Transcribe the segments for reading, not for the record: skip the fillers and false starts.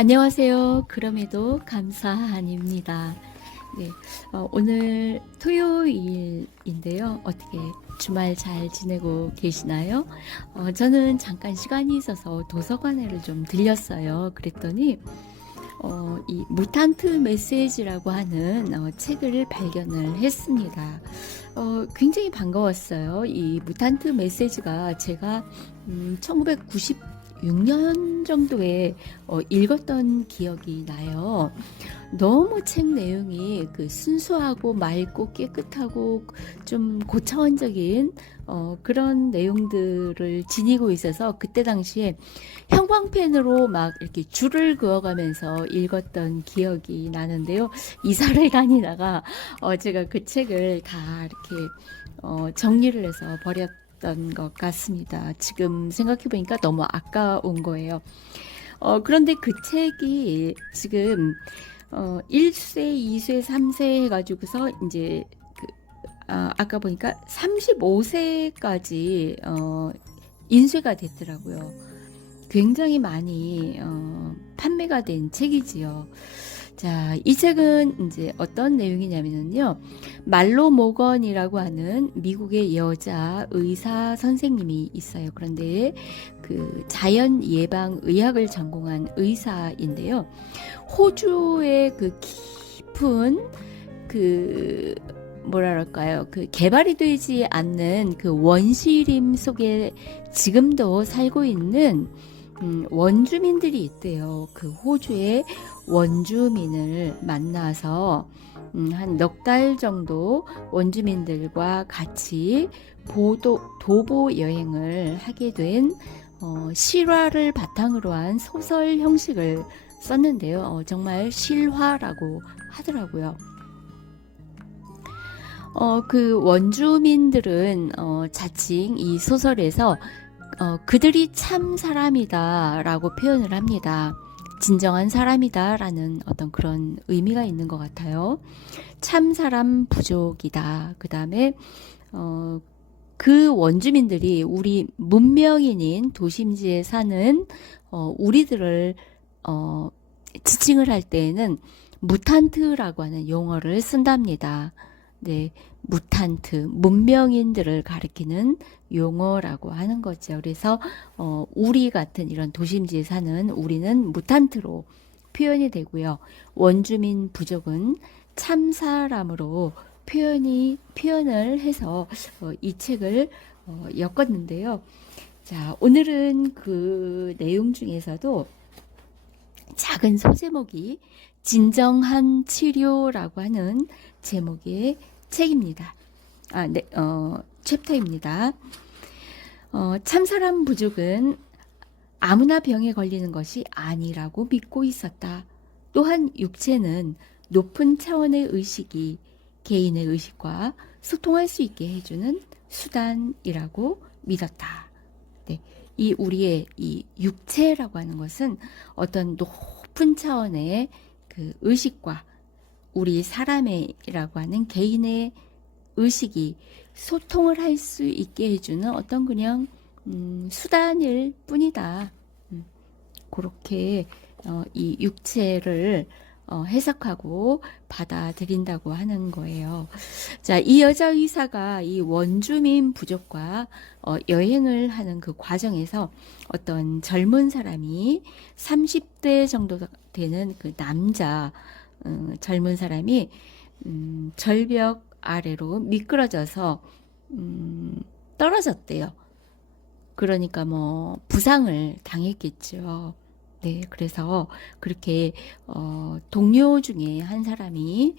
안녕하세요. 그럼에도 감사한입니다. 네, 오늘 토요일인데요. 어떻게 주말 잘 지내고 계시나요? 저는 잠깐 시간이 있어서 도서관에를 좀 들렸어요. 그랬더니 이 무탄트 메시지라고 하는 책을 발견을 했습니다. 굉장히 반가웠어요. 이 무탄트 메시지가 제가 1996년 정도에 읽었던 기억이 나요. 너무 책 내용이 그 순수하고 맑고 깨끗하고 좀 고차원적인 그런 내용들을 지니고 있어서 그때 당시에 형광펜으로 막 이렇게 줄을 그어가면서 읽었던 기억이 나는데요. 이사를 다니다가 제가 그 책을 다 이렇게 정리를 해서 버렸던 것 같습니다. 지금 생각해보니까 너무 아까운 거예요. 그런데 그 책이 지금 1쇄, 2쇄, 3쇄 해가지고서 이제 아까 보니까 35쇄까지 인쇄가 됐더라고요. 굉장히 많이 판매가 된 책이지요. 자, 이 책은 이제 어떤 내용이냐면요. 말로 모건이라고 하는 미국의 여자 의사 선생님이 있어요. 그런데 그 자연 예방 의학을 전공한 의사인데요. 호주의 그 깊은 그 뭐랄까요, 그 개발이 되지 않는 그 원시림 속에 지금도 살고 있는 원주민들이 있대요. 그 호주의 원주민을 만나서 한 넉 달 정도 원주민들과 같이 도보 여행을 하게 된 실화를 바탕으로 한 소설 형식을 썼는데요. 정말 실화라고 하더라고요. 그 원주민들은 자칭 이 소설에서 그들이 참 사람이다라고 표현을 합니다. 진정한 사람이다라는 어떤 그런 의미가 있는 것 같아요. 참 사람 부족이다. 그 다음에 그 원주민들이 우리 문명인인 도심지에 사는 우리들을 지칭을 할 때에는 무탄트라고 하는 용어를 쓴답니다. 네, 무탄트, 문명인들을 가리키는 용어라고 하는 거죠. 그래서 우리 같은 이런 도심지에 사는 우리는 무탄트로 표현이 되고요. 원주민 부족은 참사람으로 표현을 해서 이 책을 엮었는데요. 자, 오늘은 그 내용 중에서도 작은 소제목이 진정한 치료라고 하는 제목의 책입니다. 네, 챕터입니다. 참사람 부족은 아무나 병에 걸리는 것이 아니라고 믿고 있었다. 또한 육체는 높은 차원의 의식이 개인의 의식과 소통할 수 있게 해주는 수단이라고 믿었다. 네, 이 우리의 이 육체라고 하는 것은 어떤 높은 차원의 그 의식과 우리 사람이라고 하는 개인의 의식이 소통을 할 수 있게 해주는 어떤 그냥 수단일 뿐이다. 그렇게 이 육체를 해석하고 받아들인다고 하는 거예요. 자, 이 여자 의사가 이 원주민 부족과 여행을 하는 그 과정에서 어떤 젊은 사람이 30대 정도 되는 그 남자 젊은 사람이 절벽 아래로 미끄러져서 떨어졌대요. 그러니까 뭐 부상을 당했겠죠. 네, 그래서 그렇게 동료 중에 한 사람이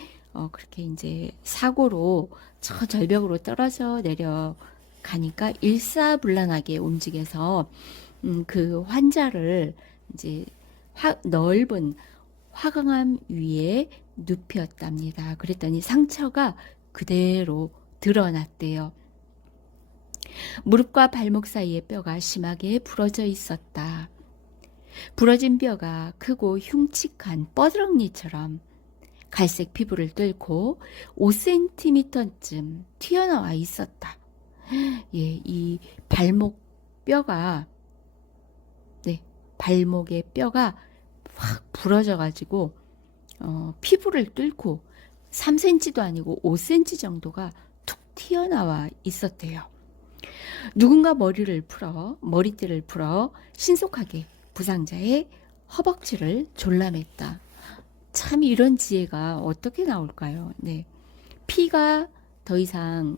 그렇게 이제 사고로 저 절벽으로 떨어져 내려가니까 일사불란하게 움직여서 그 환자를 이제 넓은 화강암 위에 눕혔답니다. 그랬더니 상처가 그대로 드러났대요. 무릎과 발목 사이의 뼈가 심하게 부러져 있었다. 부러진 뼈가 크고 흉측한 뻐드렁니처럼 갈색 피부를 뚫고 5cm쯤 튀어나와 있었다. 예, 이 발목 뼈가, 네, 발목의 뼈가 확 부러져가지고 피부를 뚫고 3cm도 아니고 5cm 정도가 툭 튀어나와 있었대요. 누군가 머리띠를 풀어 신속하게 부상자의 허벅지를 졸라맸다. 참 이런 지혜가 어떻게 나올까요? 네. 피가 더 이상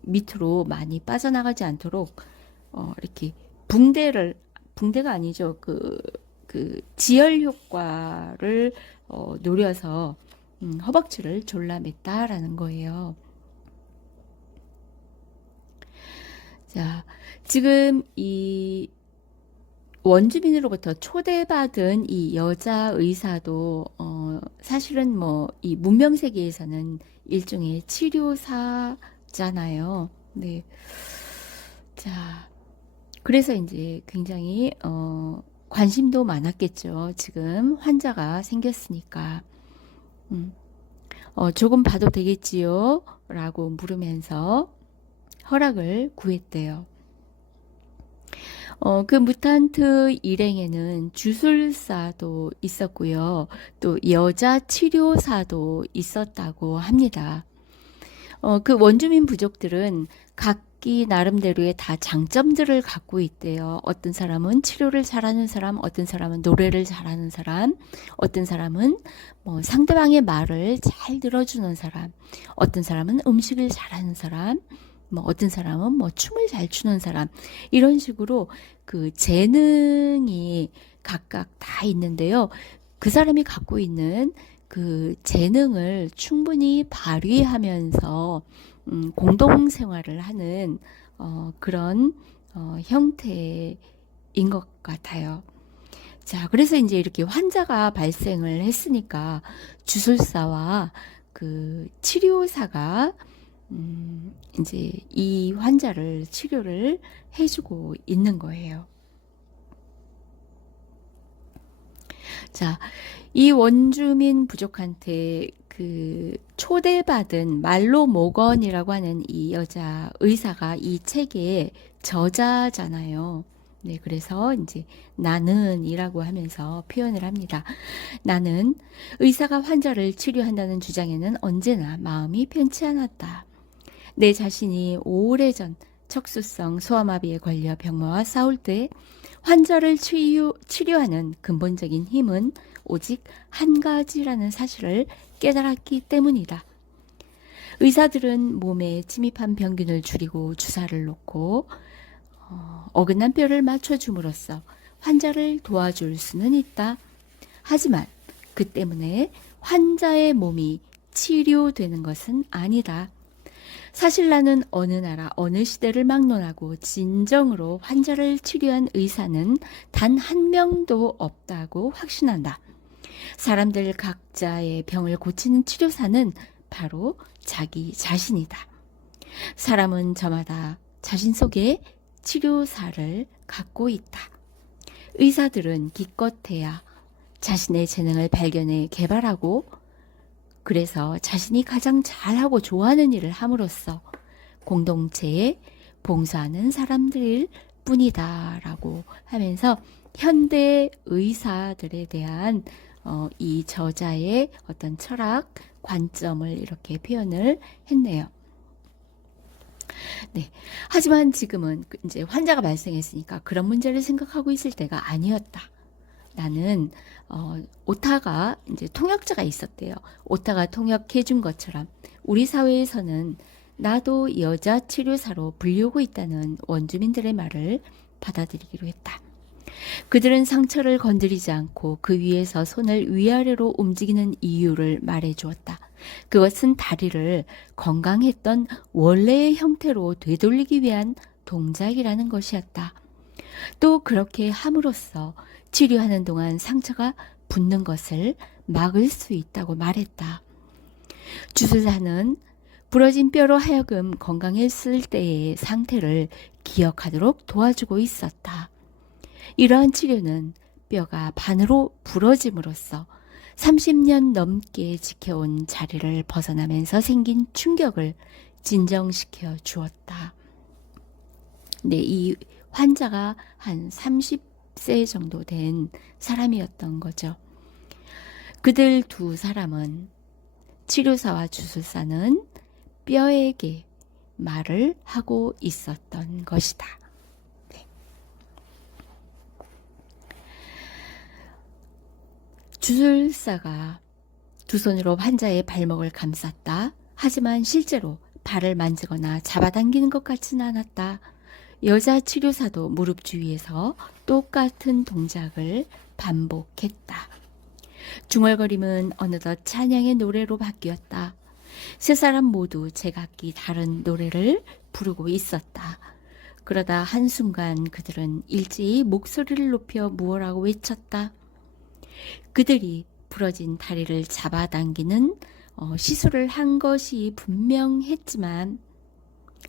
밑으로 많이 빠져나가지 않도록 이렇게 붕대가 아니죠. 그 지혈 효과를 노려서 허벅지를 졸라맸다라는 거예요. 자, 지금 이 원주민으로부터 초대받은 이 여자 의사도 사실은 뭐 이 문명 세계에서는 일종의 치료사잖아요. 네. 자, 그래서 이제 굉장히 관심도 많았겠죠. 지금 환자가 생겼으니까. 조금 봐도 되겠지요? 라고 물으면서 허락을 구했대요. 그 무탄트 일행에는 주술사도 있었고요. 또 여자 치료사도 있었다고 합니다. 그 원주민 부족들은 각기 나름대로의 다 장점들을 갖고 있대요. 어떤 사람은 치료를 잘하는 사람, 어떤 사람은 노래를 잘하는 사람, 어떤 사람은 뭐 상대방의 말을 잘 들어주는 사람, 어떤 사람은 음식을 잘하는 사람, 뭐 어떤 사람은 뭐 춤을 잘 추는 사람, 이런 식으로 그 재능이 각각 다 있는데요. 그 사람이 갖고 있는 그 재능을 충분히 발휘하면서 공동생활을 하는 그런 형태인 것 같아요. 자, 그래서 이제 이렇게 환자가 발생을 했으니까 주술사와 그 치료사가 이제 이 환자를 치료를 해주고 있는 거예요. 자, 이 원주민 부족한테 그 초대받은 말로 모건이라고 하는 이 여자 의사가 이 책의 저자잖아요. 네, 그래서 이제 나는이라고 하면서 표현을 합니다. 나는 의사가 환자를 치료한다는 주장에는 언제나 마음이 편치 않았다. 내 자신이 오래전 척수성 소아마비에 걸려 병마와 싸울 때 환자를 치료하는 근본적인 힘은 오직 한 가지라는 사실을 깨달았기 때문이다. 의사들은 몸에 침입한 병균을 줄이고 주사를 놓고 어긋난 뼈를 맞춰줌으로써 환자를 도와줄 수는 있다. 하지만 그 때문에 환자의 몸이 치료되는 것은 아니다. 사실 나는 어느 나라 어느 시대를 막론하고 진정으로 환자를 치료한 의사는 단 한 명도 없다고 확신한다. 사람들 각자의 병을 고치는 치료사는 바로 자기 자신이다. 사람은 저마다 자신 속에 치료사를 갖고 있다. 의사들은 기껏해야 자신의 재능을 발견해 개발하고 그래서 자신이 가장 잘하고 좋아하는 일을 함으로써 공동체에 봉사하는 사람들일 뿐이다 라고 하면서 현대 의사들에 대한 이 저자의 어떤 철학 관점을 이렇게 표현을 했네요. 네. 하지만 지금은 이제 환자가 발생했으니까 그런 문제를 생각하고 있을 때가 아니었다. 나는 오타가 이제 통역자가 있었대요. 오타가 통역해 준 것처럼 우리 사회에서는 나도 여자 치료사로 불리우고 있다는 원주민들의 말을 받아들이기로 했다. 그들은 상처를 건드리지 않고 그 위에서 손을 위아래로 움직이는 이유를 말해 주었다. 그것은 다리를 건강했던 원래의 형태로 되돌리기 위한 동작이라는 것이었다. 또 그렇게 함으로써 치료하는 동안 상처가 붓는 것을 막을 수 있다고 말했다. 주술사는 부러진 뼈로 하여금 건강했을 때의 상태를 기억하도록 도와주고 있었다. 이러한 치료는 뼈가 반으로 부러짐으로써 30년 넘게 지켜온 자리를 벗어나면서 생긴 충격을 진정시켜 주었다. 네, 이 환자가 한 40세 정도 된 사람이었던 거죠. 그들 두 사람은, 치료사와 주술사는 뼈에게 말을 하고 있었던 것이다. 네. 주술사가 두 손으로 환자의 발목을 감쌌다. 하지만 실제로 발을 만지거나 잡아당기는 것 같지는 않았다. 여자 치료사도 무릎 주위에서 똑같은 동작을 반복했다. 중얼거림은 어느덧 찬양의 노래로 바뀌었다. 세 사람 모두 제각기 다른 노래를 부르고 있었다. 그러다 한순간 그들은 일제히 목소리를 높여 무엇라고 외쳤다. 그들이 부러진 다리를 잡아당기는 시술을 한 것이 분명했지만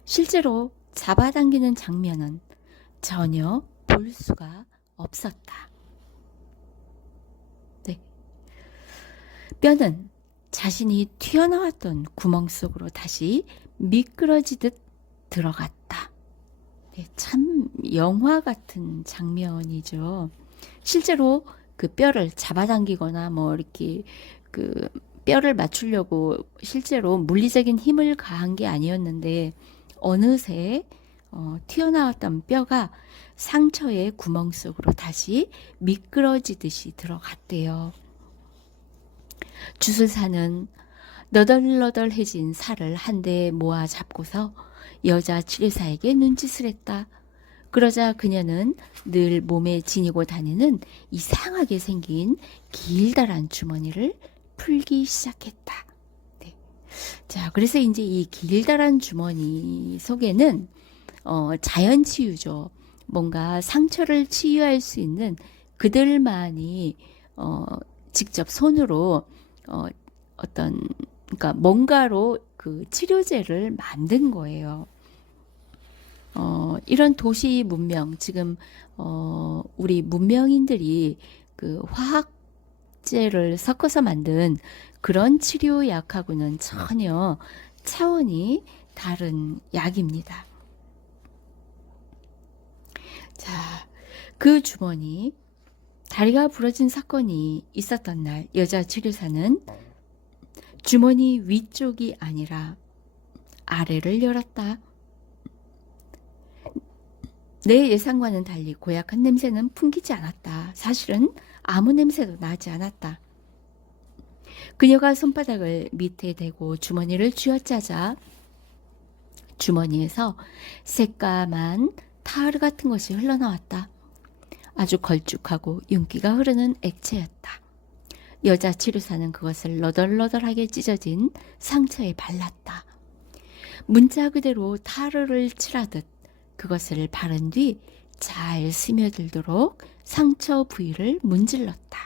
실제로 잡아당기는 장면은 전혀 볼 수가 없었다. 네. 뼈는 자신이 튀어나왔던 구멍 속으로 다시 미끄러지듯 들어갔다. 네, 참 영화 같은 장면이죠. 실제로 그 뼈를 잡아당기거나 뭐 이렇게 그 뼈를 맞추려고 실제로 물리적인 힘을 가한 게 아니었는데 어느새 튀어나왔던 뼈가 상처의 구멍 속으로 다시 미끄러지듯이 들어갔대요. 주술사는 너덜너덜해진 살을 한데 모아 잡고서 여자 치료사에게 눈짓을 했다. 그러자 그녀는 늘 몸에 지니고 다니는 이상하게 생긴 길다란 주머니를 풀기 시작했다. 네. 자, 그래서 이제 이 길다란 주머니 속에는 자연치유죠. 뭔가 상처를 치유할 수 있는 그들만이 직접 손으로 그러니까 뭔가로 그 치료제를 만든 거예요. 이런 도시 문명, 지금 우리 문명인들이 그 화학제를 섞어서 만든 그런 치료약하고는 전혀 차원이 다른 약입니다. 자, 그 주머니, 다리가 부러진 사건이 있었던 날 여자 치료사는 주머니 위쪽이 아니라 아래를 열었다. 내 예상과는 달리 고약한 냄새는 풍기지 않았다. 사실은 아무 냄새도 나지 않았다. 그녀가 손바닥을 밑에 대고 주머니를 쥐어짜자 주머니에서 새까만 타르 같은 것이 흘러나왔다. 아주 걸쭉하고 윤기가 흐르는 액체였다. 여자 치료사는 그것을 너덜너덜하게 찢어진 상처에 발랐다. 문자 그대로 타르를 칠하듯 그것을 바른 뒤 잘 스며들도록 상처 부위를 문질렀다.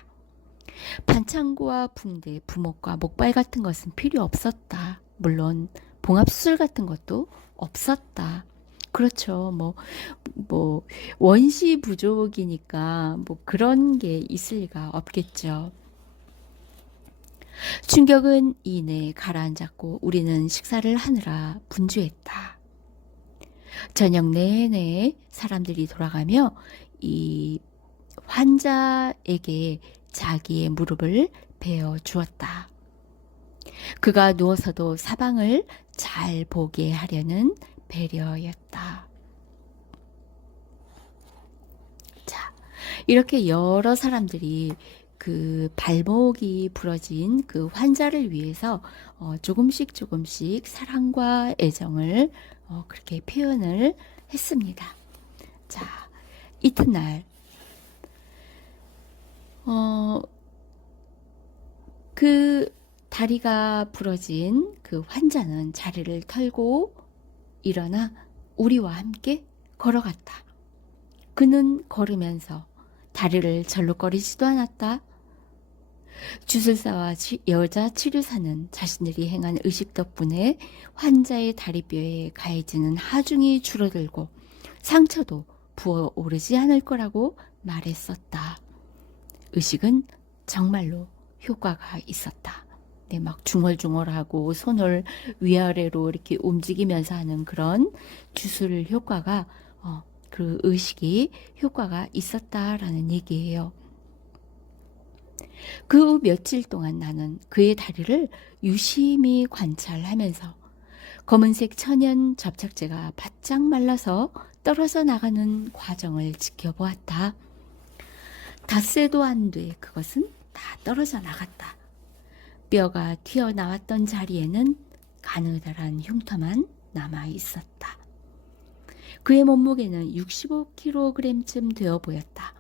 반창고와 붕대, 부목과 목발 같은 것은 필요 없었다. 물론 봉합술 같은 것도 없었다. 그렇죠. 뭐 원시 부족이니까 뭐 그런 게 있을 리가 없겠죠. 충격은 이내 가라앉았고 우리는 식사를 하느라 분주했다. 저녁 내내 사람들이 돌아가며 이 환자에게 자기의 무릎을 베어 주었다. 그가 누워서도 사방을 잘 보게 하려는 배려였다. 자, 이렇게 여러 사람들이 그 발목이 부러진 그 환자를 위해서 조금씩 사랑과 애정을 그렇게 표현을 했습니다. 자, 이튿날 그 다리가 부러진 그 환자는 자리를 털고 일어나 우리와 함께 걸어갔다. 그는 걸으면서 다리를 절룩거리지도 않았다. 주술사와 여자 치료사는 자신들이 행한 의식 덕분에 환자의 다리뼈에 가해지는 하중이 줄어들고 상처도 부어오르지 않을 거라고 말했었다. 의식은 정말로 효과가 있었다. 네, 막 중얼중얼하고 손을 위아래로 이렇게 움직이면서 하는 그런 주술 효과가 그 의식이 효과가 있었다라는 얘기예요. 그 며칠 동안 나는 그의 다리를 유심히 관찰하면서 검은색 천연 접착제가 바짝 말라서 떨어져 나가는 과정을 지켜보았다. 닷새도 안 돼 그것은 다 떨어져 나갔다. 뼈가 튀어나왔던 자리에는 가느다란 흉터만 남아 있었다. 그의 몸무게는 65kg쯤 되어 보였다.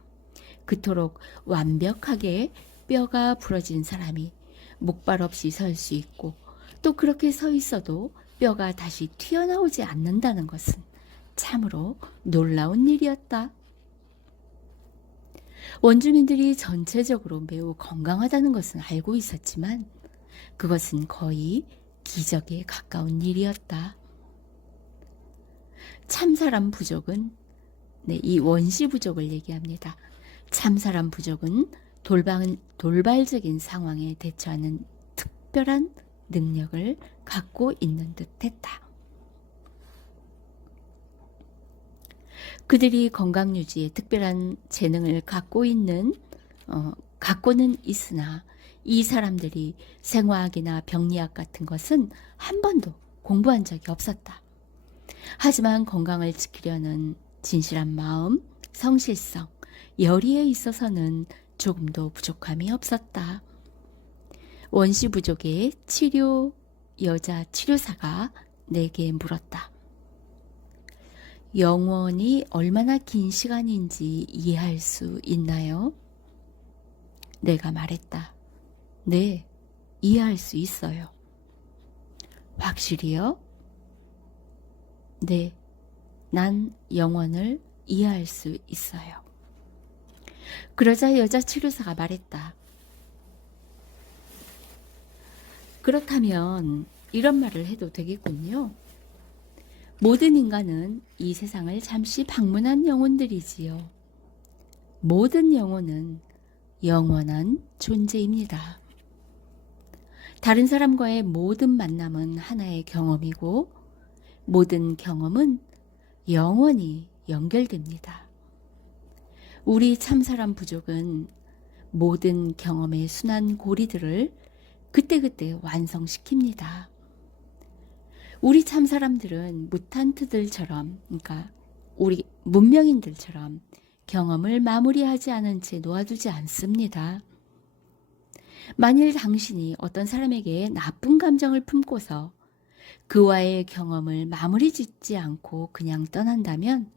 그토록 완벽하게 뼈가 부러진 사람이 목발 없이 설 수 있고 또 그렇게 서 있어도 뼈가 다시 튀어나오지 않는다는 것은 참으로 놀라운 일이었다. 원주민들이 전체적으로 매우 건강하다는 것은 알고 있었지만 그것은 거의 기적에 가까운 일이었다. 참사람 부족은 이 원시 부족을 얘기합니다. 참사람 부족은 돌발적인 상황에 대처하는 특별한 능력을 갖고 있는 듯했다. 그들이 건강 유지에 특별한 재능을 갖고는 있으나 이 사람들이 생화학이나 병리학 같은 것은 한 번도 공부한 적이 없었다. 하지만 건강을 지키려는 진실한 마음, 성실성, 열의에 있어서는 조금도 부족함이 없었다. 원시 부족의 여자 치료사가 내게 물었다. 영원이 얼마나 긴 시간인지 이해할 수 있나요? 내가 말했다. 네, 이해할 수 있어요. 확실히요? 네, 난 영원을 이해할 수 있어요. 그러자 여자 치료사가 말했다. 그렇다면 이런 말을 해도 되겠군요. 모든 인간은 이 세상을 잠시 방문한 영혼들이지요. 모든 영혼은 영원한 존재입니다. 다른 사람과의 모든 만남은 하나의 경험이고 모든 경험은 영원히 연결됩니다. 우리 참사람 부족은 모든 경험의 순환 고리들을 그때그때 완성시킵니다. 우리 참사람들은 무탄트들처럼, 그러니까 우리 문명인들처럼 경험을 마무리하지 않은 채 놓아두지 않습니다. 만일 당신이 어떤 사람에게 나쁜 감정을 품고서 그와의 경험을 마무리 짓지 않고 그냥 떠난다면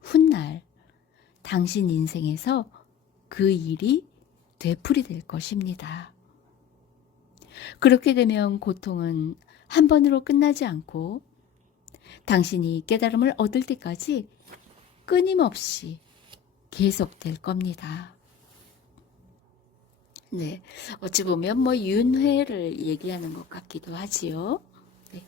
훗날 당신 인생에서 그 일이 되풀이될 것입니다. 그렇게 되면 고통은 한 번으로 끝나지 않고 당신이 깨달음을 얻을 때까지 끊임없이 계속될 겁니다. 네, 어찌 보면 윤회를 얘기하는 것 같기도 하지요. 네.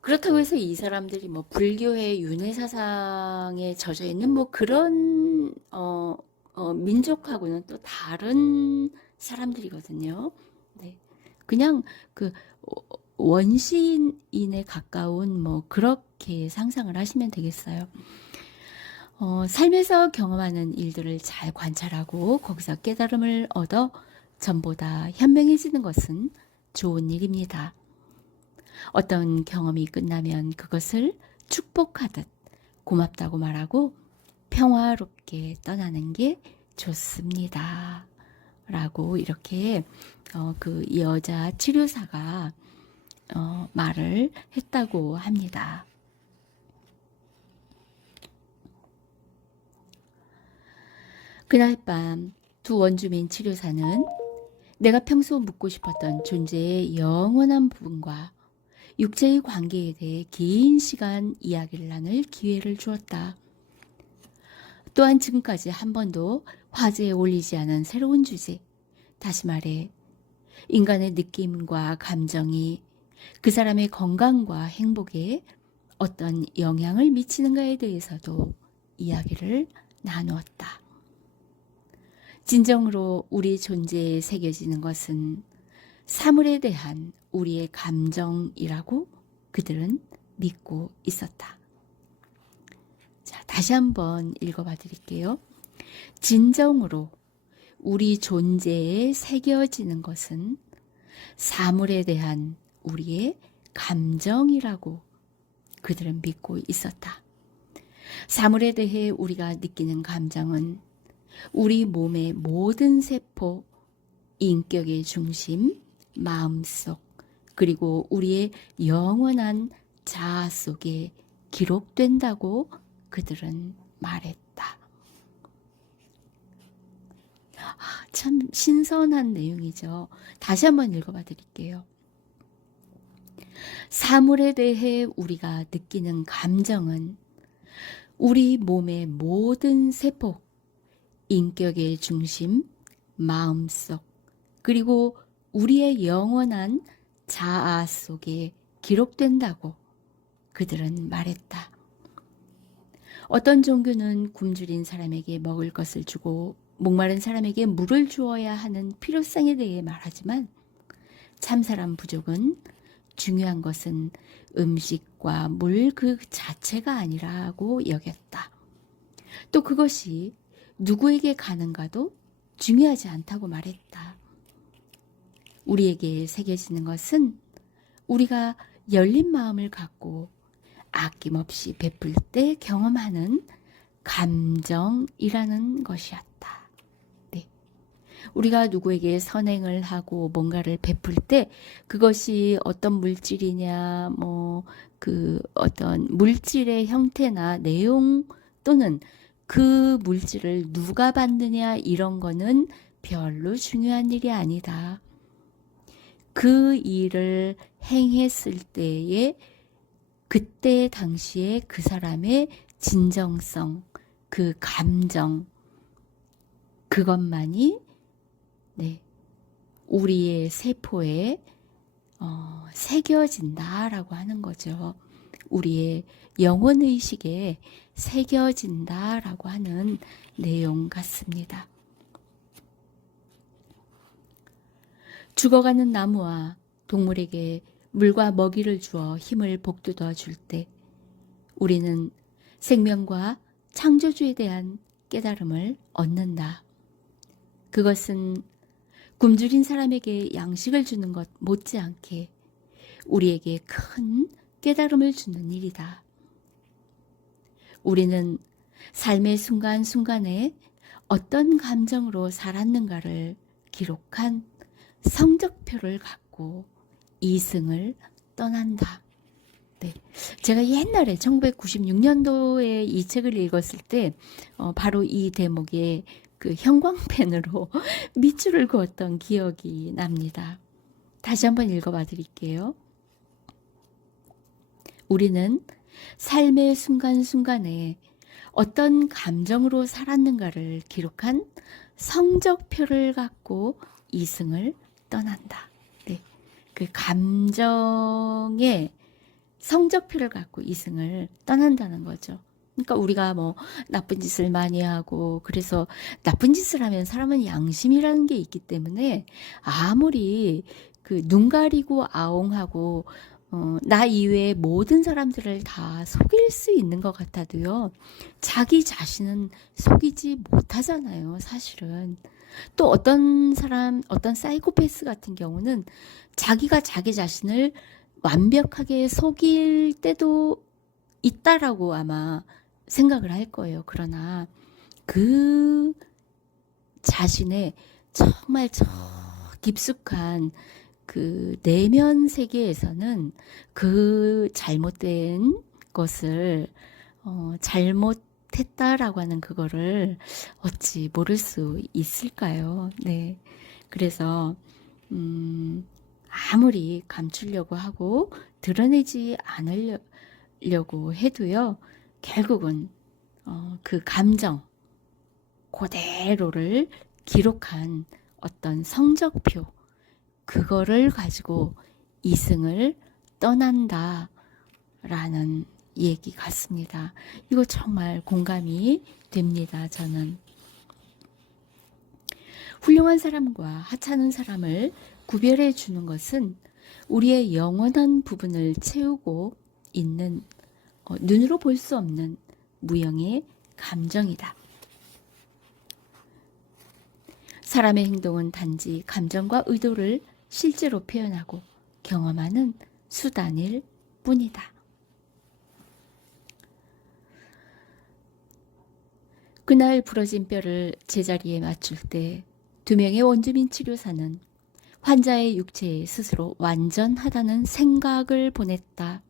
그렇다고 해서 이 사람들이 불교의 윤회 사상에 젖어 있는 그런 민족하고는 또 다른 사람들이거든요. 네. 그냥 그 원시인에 가까운 그렇게 상상을 하시면 되겠어요. 삶에서 경험하는 일들을 잘 관찰하고 거기서 깨달음을 얻어 전보다 현명해지는 것은 좋은 일입니다. 어떤 경험이 끝나면 그것을 축복하듯 고맙다고 말하고 평화롭게 떠나는 게 좋습니다. 라고 이렇게 그 여자 치료사가 말을 했다고 합니다. 그날 밤 두 원주민 치료사는 내가 평소 묻고 싶었던 존재의 영원한 부분과 육체의 관계에 대해 긴 시간 이야기를 나눌 기회를 주었다. 또한 지금까지 한 번도 화제에 올리지 않은 새로운 주제, 다시 말해 인간의 느낌과 감정이 그 사람의 건강과 행복에 어떤 영향을 미치는가에 대해서도 이야기를 나누었다. 진정으로 우리 존재에 새겨지는 것은 사물에 대한 우리의 감정이라고 그들은 믿고 있었다. 다시 한번 읽어봐 드릴게요. 진정으로 우리 존재에 새겨지는 것은 사물에 대한 우리의 감정이라고 그들은 믿고 있었다. 사물에 대해 우리가 느끼는 감정은 우리 몸의 모든 세포, 인격의 중심, 마음속, 그리고 우리의 영원한 자아 속에 기록된다고 그들은 말했다. 참 신선한 내용이죠. 다시 한번 읽어봐 드릴게요. 사물에 대해 우리가 느끼는 감정은 우리 몸의 모든 세포, 인격의 중심, 마음속, 그리고 우리의 영원한 자아 속에 기록된다고 그들은 말했다. 어떤 종교는 굶주린 사람에게 먹을 것을 주고 목마른 사람에게 물을 주어야 하는 필요성에 대해 말하지만 참사람 부족은 중요한 것은 음식과 물 그 자체가 아니라고 여겼다. 또 그것이 누구에게 가는가도 중요하지 않다고 말했다. 우리에게 새겨지는 것은 우리가 열린 마음을 갖고 아낌없이 베풀 때 경험하는 감정이라는 것이었다. 네. 우리가 누구에게 선행을 하고 뭔가를 베풀 때 그것이 어떤 물질이냐, 그 어떤 물질의 형태나 내용 또는 그 물질을 누가 받느냐 이런 거는 별로 중요한 일이 아니다. 그 일을 행했을 때에 그때 당시에 그 사람의 진정성, 그 감정, 그것만이 우리의 세포에 새겨진다라고 하는 거죠. 우리의 영혼의식에 새겨진다라고 하는 내용 같습니다. 죽어가는 나무와 동물에게 물과 먹이를 주어 힘을 복돋아 줄 때 우리는 생명과 창조주에 대한 깨달음을 얻는다. 그것은 굶주린 사람에게 양식을 주는 것 못지않게 우리에게 큰 깨달음을 주는 일이다. 우리는 삶의 순간순간에 어떤 감정으로 살았는가를 기록한 성적표를 갖고 이승을 떠난다. 네. 제가 옛날에 1996년도에 이 책을 읽었을 때 바로 이 대목에 그 형광펜으로 밑줄을 그었던 기억이 납니다. 다시 한번 읽어봐 드릴게요. 우리는 삶의 순간순간에 어떤 감정으로 살았는가를 기록한 성적표를 갖고 이승을 떠난다. 네. 그 감정의 성적표를 갖고 이승을 떠난다는 거죠. 그러니까 우리가 나쁜 짓을 많이 하고 그래서 나쁜 짓을 하면 사람은 양심이라는 게 있기 때문에 아무리 그 눈 가리고 아웅하고 나 이외의 모든 사람들을 다 속일 수 있는 것 같아도요. 자기 자신은 속이지 못하잖아요, 사실은. 또 어떤 사람, 어떤 사이코패스 같은 경우는 자기가 자기 자신을 완벽하게 속일 때도 있다라고 아마 생각을 할 거예요. 그러나 그 자신의 정말 저 깊숙한 그 내면 세계에서는 그 잘못된 것을 잘못했다라고 하는 그거를 어찌 모를 수 있을까요? 네. 그래서 아무리 감추려고 하고 드러내지 않으려고 해도요. 결국은 그 감정 그대로를 기록한 어떤 성적표 그거를 가지고 이승을 떠난다 라는 얘기 같습니다. 이거 정말 공감이 됩니다. 저는 훌륭한 사람과 하찮은 사람을 구별해 주는 것은 우리의 영원한 부분을 채우고 있는 눈으로 볼 수 없는 무형의 감정이다. 사람의 행동은 단지 감정과 의도를 실제로 표현하고 경험하는 수단일 뿐이다. 그날 부러진 뼈를 제자리에 맞출 때 2명의 원주민 치료사는 환자의 육체에 스스로 완전하다는 생각을 보냈다.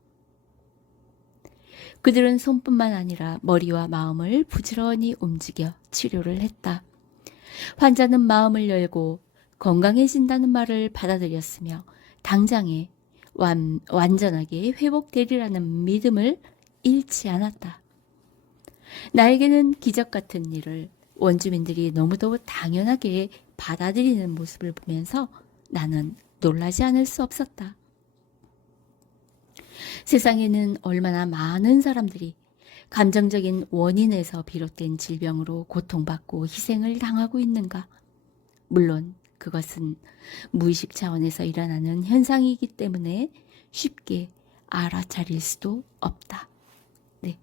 그들은 손뿐만 아니라 머리와 마음을 부지런히 움직여 치료를 했다. 환자는 마음을 열고 건강해진다는 말을 받아들였으며 당장에 완전하게 회복되리라는 믿음을 잃지 않았다. 나에게는 기적 같은 일을 원주민들이 너무도 당연하게 받아들이는 모습을 보면서 나는 놀라지 않을 수 없었다. 세상에는 얼마나 많은 사람들이 감정적인 원인에서 비롯된 질병으로 고통받고 희생을 당하고 있는가. 물론 그것은 무의식 차원에서 일어나는 현상이기 때문에 쉽게 알아차릴 수도 없다. 네.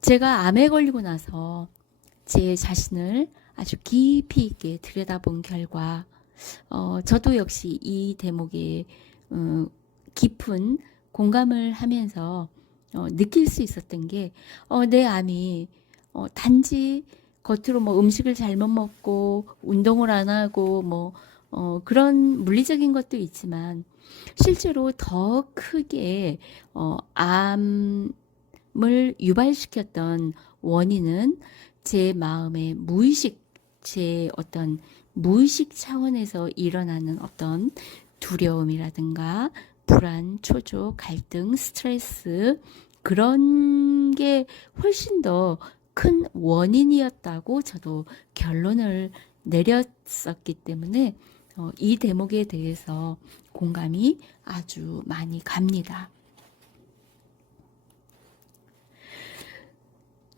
제가 암에 걸리고 나서 제 자신을 아주 깊이 있게 들여다본 결과 저도 역시 이 대목에 깊은 공감을 하면서 느낄 수 있었던 게 내 암이 단지 겉으로 뭐 음식을 잘못 먹고 운동을 안 하고 뭐 그런 물리적인 것도 있지만 실제로 더 크게 암을 유발시켰던 원인은 제 마음의 제 어떤 무의식 차원에서 일어나는 어떤 두려움이라든가 불안, 초조, 갈등, 스트레스 그런 게 훨씬 더 큰 원인이었다고 저도 결론을 내렸었기 때문에 이 대목에 대해서 공감이 아주 많이 갑니다.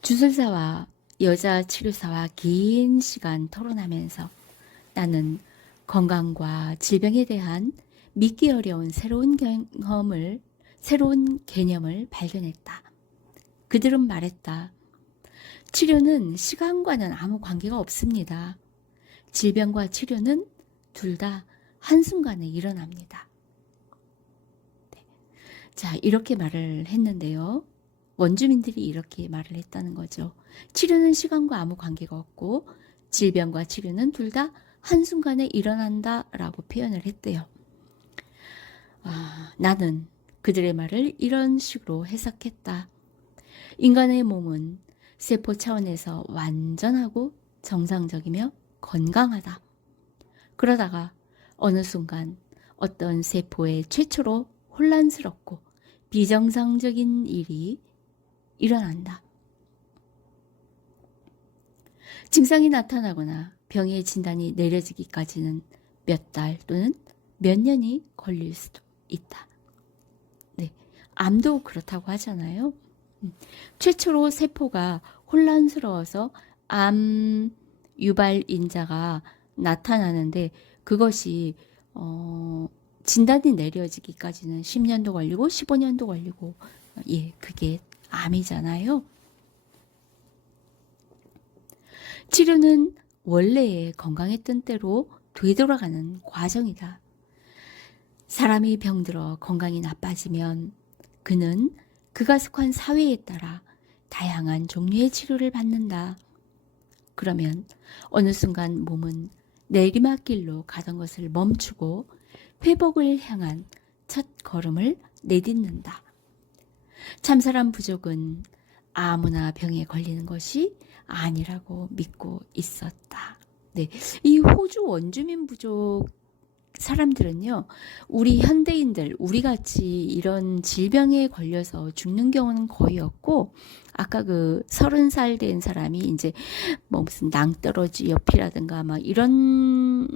주술사와 여자 치료사와 긴 시간 토론하면서 나는 건강과 질병에 대한 믿기 어려운 새로운 개념을 발견했다. 그들은 말했다. 치료는 시간과는 아무 관계가 없습니다. 질병과 치료는 둘 다 한순간에 일어납니다. 네. 자, 이렇게 말을 했는데요. 원주민들이 이렇게 말을 했다는 거죠. 치료는 시간과 아무 관계가 없고 질병과 치료는 둘 다 한순간에 일어난다라고 표현을 했대요. 나는 그들의 말을 이런 식으로 해석했다. 인간의 몸은 세포 차원에서 완전하고 정상적이며 건강하다. 그러다가 어느 순간 어떤 세포에 최초로 혼란스럽고 비정상적인 일이 일어난다. 증상이 나타나거나 병의 진단이 내려지기까지는 몇 달 또는 몇 년이 걸릴 수도 있다. 네, 암도 그렇다고 하잖아요. 최초로 세포가 혼란스러워서 암 유발 인자가 나타나는데 그것이 진단이 내려지기까지는 10년도 걸리고 15년도 걸리고 그게 암이잖아요. 치료는 원래의 건강했던 때로 되돌아가는 과정이다. 사람이 병들어 건강이 나빠지면 그는 그가 속한 사회에 따라 다양한 종류의 치료를 받는다. 그러면 어느 순간 몸은 내리막길로 가던 것을 멈추고 회복을 향한 첫 걸음을 내딛는다. 참사람 부족은 아무나 병에 걸리는 것이 아니라고 믿고 있었다. 네, 이 호주 원주민 부족 사람들은요, 우리 현대인들, 우리 같이 이런 질병에 걸려서 죽는 경우는 거의 없고, 아까 그 30살 된 사람이 이제 뭐 무슨 낭떠러지 옆이라든가 막 이런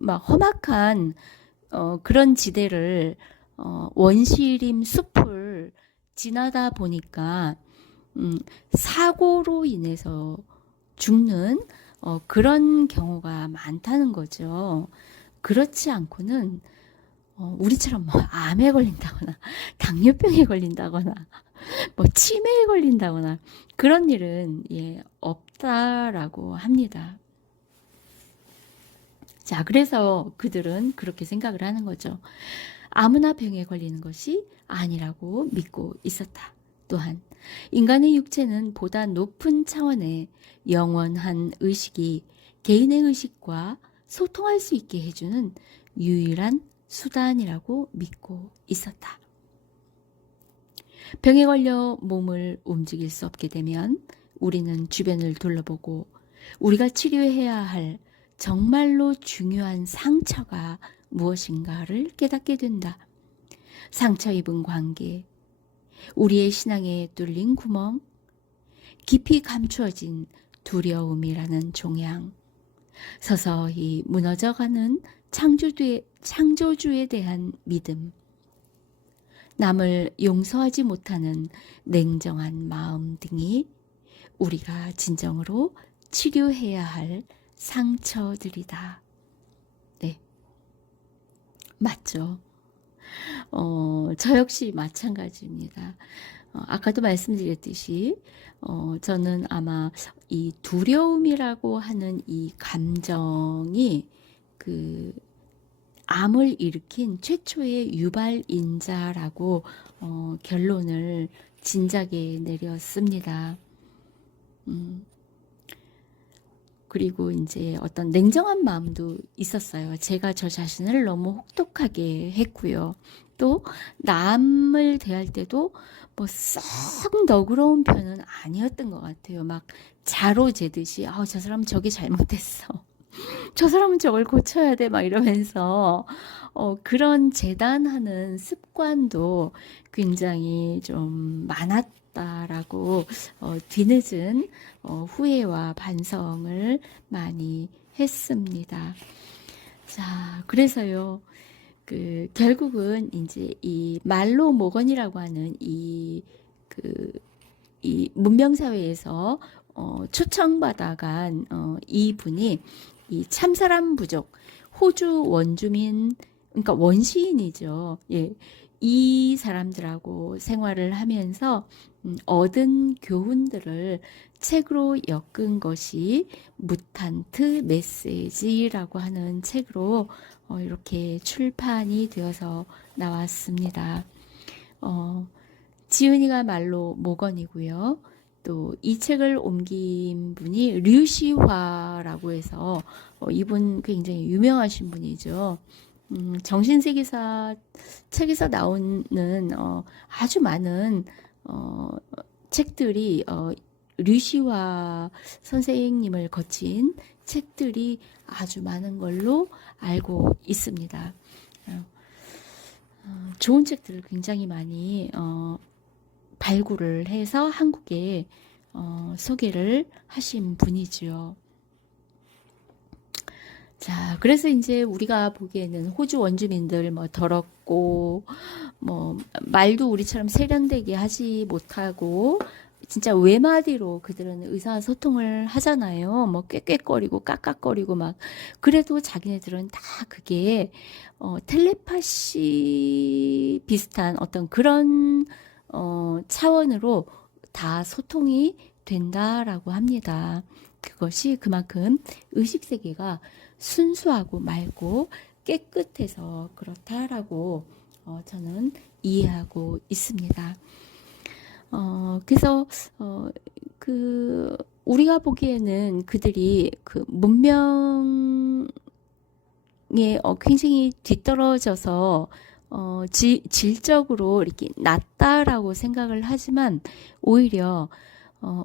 막 험악한 그런 지대를 원시림 숲을 지나다 보니까 사고로 인해서 죽는 그런 경우가 많다는 거죠. 그렇지 않고는 우리처럼 뭐 암에 걸린다거나 당뇨병에 걸린다거나 뭐 치매에 걸린다거나 그런 일은 없다라고 합니다. 자, 그래서 그들은 그렇게 생각을 하는 거죠. 아무나 병에 걸리는 것이 아니라고 믿고 있었다. 또한 인간의 육체는 보다 높은 차원의 영원한 의식이 개인의 의식과 소통할 수 있게 해주는 유일한 수단이라고 믿고 있었다. 병에 걸려 몸을 움직일 수 없게 되면 우리는 주변을 둘러보고 우리가 치료해야 할 정말로 중요한 상처가 무엇인가를 깨닫게 된다. 상처 입은 관계, 우리의 신앙에 뚫린 구멍, 깊이 감추어진 두려움이라는 종양, 서서히 무너져가는 창조주에 대한 믿음, 남을 용서하지 못하는 냉정한 마음 등이 우리가 진정으로 치료해야 할 상처들이다. 네, 맞죠. 저 역시 마찬가지입니다. 아까도 말씀드렸듯이 저는 아마 이 두려움이라고 하는 이 감정이 그 암을 일으킨 최초의 유발인자라고 결론을 진작에 내렸습니다. 그리고 이제 어떤 냉정한 마음도 있었어요. 제가 저 자신을 너무 혹독하게 했고요. 또 남을 대할 때도 뭐 썩 너그러운 편은 아니었던 것 같아요. 막 자로 재듯이 저 사람 저게 잘못됐어. 저 사람은 저걸 고쳐야 돼 막 이러면서 그런 재단하는 습관도 굉장히 좀 많았다라고 뒤늦은 후회와 반성을 많이 했습니다. 자, 그래서요. 결국은 이제 이 말로 모건이라고 하는 이 문명사회에서 초청받아간 이분이 이 참사람 부족, 호주 원주민, 그러니까 원시인이죠. 예. 이 사람들하고 생활을 하면서 얻은 교훈들을 책으로 엮은 것이 무탄트 메시지라고 하는 책으로 이렇게 출판이 되어서 나왔습니다. 지은이가 말로 모건이고요. 또 이 책을 옮긴 분이 류시화라고 해서 이분 굉장히 유명하신 분이죠. 정신세계사 책에서 나오는 아주 많은 책들이 류시화 선생님을 거친 책들이 아주 많은 걸로 알고 있습니다. 좋은 책들을 굉장히 많이 발굴을 해서 한국에 소개를 하신 분이지요. 자, 그래서 이제 우리가 보기에는 호주 원주민들 뭐 더럽고 뭐 말도 우리처럼 세련되게 하지 못하고 진짜 외마디로 그들은 의사소통을 하잖아요. 뭐 꾀꾀거리고 깍깍거리고 막 그래도 자기네들은 다 그게 텔레파시 비슷한 어떤 그런 차원으로 다 소통이 된다라고 합니다. 그것이 그만큼 의식세계가 순수하고 맑고 깨끗해서 그렇다라고 저는 이해하고 있습니다. 그래서 우리가 보기에는 그들이 그 문명에 굉장히 뒤떨어져서 질적으로 이렇게 낮다라고 생각을 하지만 오히려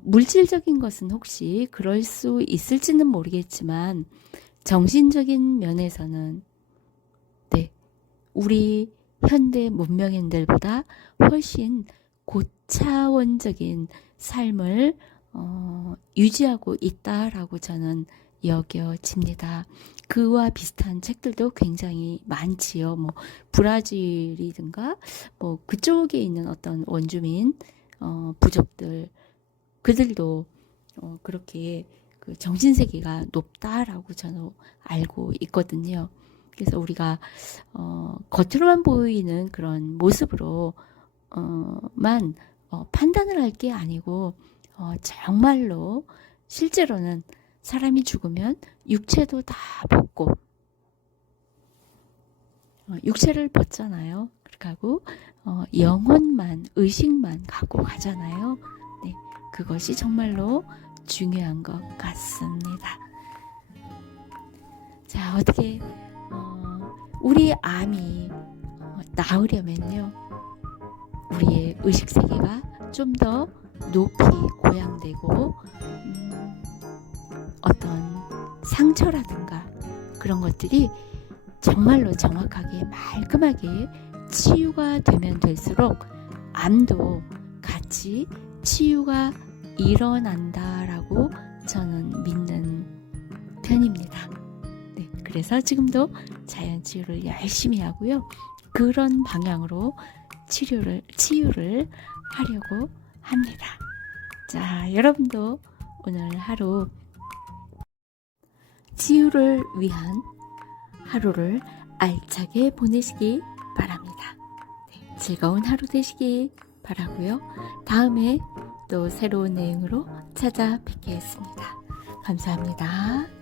물질적인 것은 혹시 그럴 수 있을지는 모르겠지만 정신적인 면에서는 네, 우리 현대 문명인들보다 훨씬 고차원적인 삶을 유지하고 있다라고 저는 여겨집니다. 그와 비슷한 책들도 굉장히 많지요. 뭐 브라질이든가 뭐 그쪽에 있는 어떤 원주민 부족들 그들도 그렇게 그 정신세계가 높다라고 저는 알고 있거든요. 그래서 우리가 겉으로만 보이는 그런 모습으로 만 판단을 할 게 아니고 정말로 실제로는 사람이 죽으면 육체도 다 벗고 육체를 벗잖아요. 그리고 영혼만 의식만 갖고 가잖아요. 네, 그것이 정말로 중요한 것 같습니다. 자, 어떻게 우리 암이 나으려면요, 우리의 의식 세계가 좀 더 높이 고양되고 어떤 상처라든가 그런 것들이 정말로 정확하게 말끔하게 치유가 되면 될수록 암도 같이 치유가 일어난다라고 저는 믿는 편입니다. 네, 그래서 지금도 자연 치유를 열심히 하고요. 그런 방향으로 치유를 하려고 합니다. 자, 여러분도 오늘 하루 치유를 위한 하루를 알차게 보내시기 바랍니다. 네, 즐거운 하루 되시기 바라고요. 다음에 또 새로운 내용으로 찾아뵙겠습니다. 감사합니다.